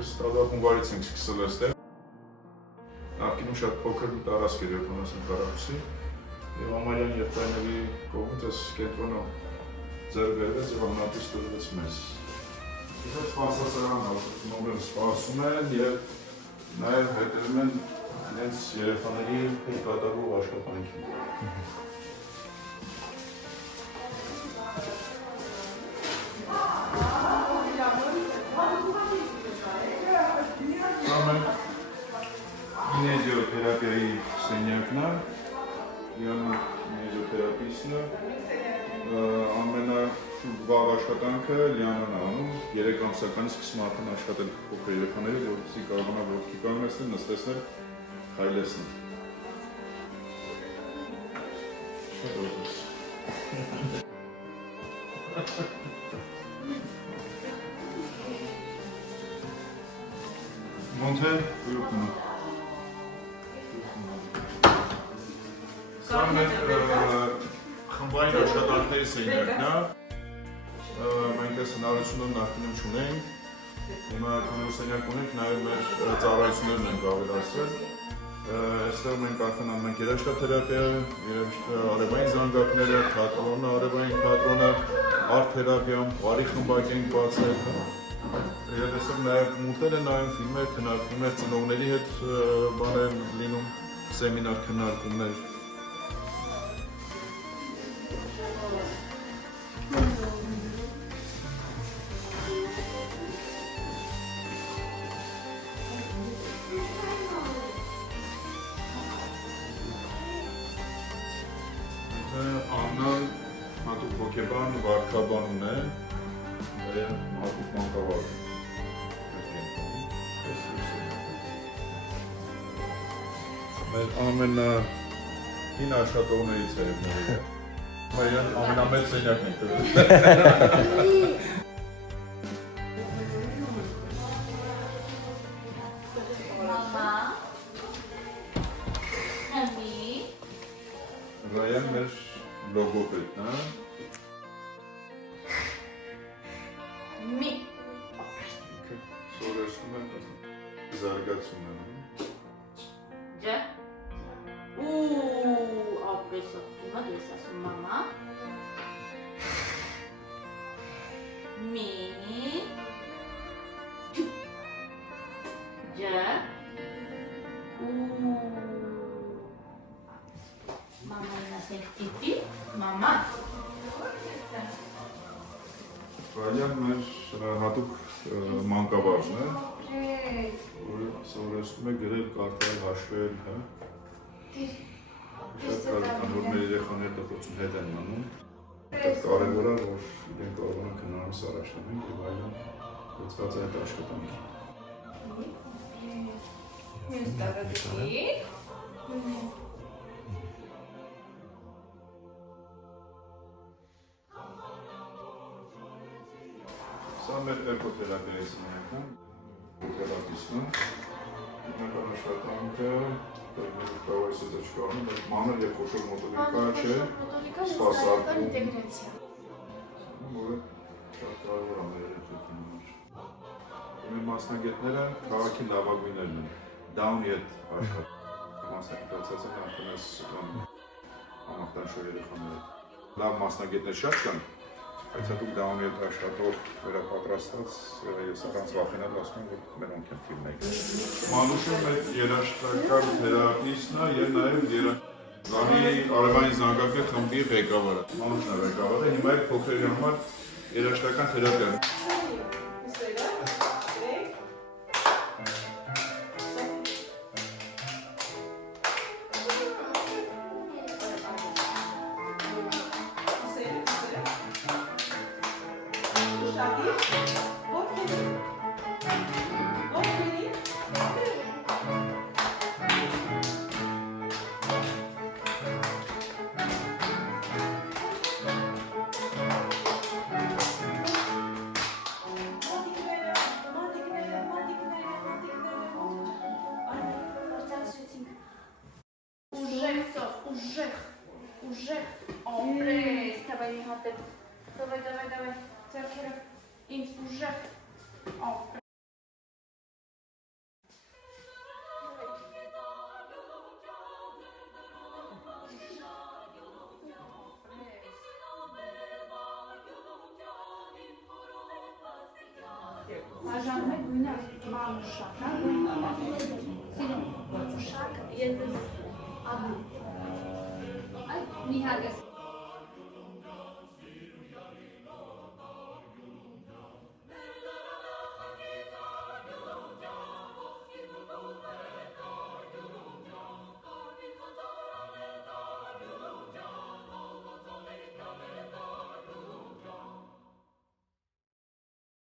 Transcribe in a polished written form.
Ես տարվա հունվարից ենք սկսել այստեղ։ Նախկինում շատ փոքր տարածք էր 70 քառակուսի եւ ամալյան եղբայրների կողմից այս կենտրոնը ձեռք բերվեց եւ ամենատես տրվեց մեզ։ Իսկ սպասասարանն նորեն սպասում են եւ նաեւ հետևում են իրենց երեխաների կատարող աշխատանքին։ Kinezioterapiyայի սենյակն է, Լիանա kinezioterapistն է, ամենավաղ աշխատանքը Լիանան է անում, 3 ամսականից սկսում արդեն աշխատել փոքր երեխաների, որպեսզի կարողանա ոտքի կանգնեցնել, նստեցնել, քայլեցնել։ Շատ օրհոս։ Մոնթե, ուրուքն է։ Սա մեր խմբային աշխատանքների սենյակն է, մենք այս հնարավորությունը նախկինում չունենք, հիմա քանի սենյակ ունենք, նաև մեր ծառայություններն ենք ավելացրել, այստեղ մենք արդեն անում ենք երաժշտաթերապիա, արևային զանգակները, թատրոնը, արևային թատրոնը, արտ-թերապիան, բարի խմբակ ենք բացել, եւ այստեղ նաև մուտներ են նայում, ֆիլմեր, քննարկումներ, ծնողների հետ բան են լինում, սեմինար քննարկումներ։ Աննան հատուկ հոգեբան, վարքաբանն է, հատուկ մանկավարժ։ Մեր ամենահին աշխատողներից է մորը։ Հայրան ամենամեծ սենյակն ենք տվել։ Ռայան մեր լոգոպեդն է։ Մի։ Սովորեցնում են, զարգացում են։ Ջա։ Ապրես ովքիմա դես ասում մամա։ Մի։ Ջա։ Մամային ասենք տիպի, մամա։ Ռայան մեր հատուկ մանկավարժն է, որը սովորեցնում է գրել, կարդալ, հաշվել, հա։ Շատ կարևոր, որ մեր երեխաները դպրոցում հետ են մնում։ Կարևոր է, որ իրենք կարողանան քննարկումս առաջ տանեն եւ այլն գծված է այդ աշխատանքին։ Մյուս տարածքի։ Սա մեր էկոթերապիայի սենյակն է, թերապիստն է, հիմնական աշխատանքը, կարող է սեզաչկարում, բայց մանր և խոշոր մոտորիկա չէ, սպասարկում, որը շատ կարևոր է մեր երեխեքին համար։ Մեր մասնագետները քաղաքի լավագույններն են, դաունի հետ աշխատում, մասնագիտացած են արդեն այս համախտանշող երեխաները։ Լավ մասնագետներ շատ կան, բայց հատուկ դաունի հետ աշխատող վերապատրաստած ես առանց վախենալ ասում եմ, որ մենոնք են ֆիլմենք։ Մանուշը մեր երաժշտական թերապիստն է և նաև Լանի արևային զանգակի խմբի ղեկավարը։ Մանուշն է ղեկավարը, հիմա այդ փոքրերի համար երաժշտական թերապիա։ Уже. Опрес. Давай, давай. Церкера. Инс уже. Опрес. Բաժանում է գույնը ման ուշակա, սիրում ուշակ, ես աբու։ Այ մի հագես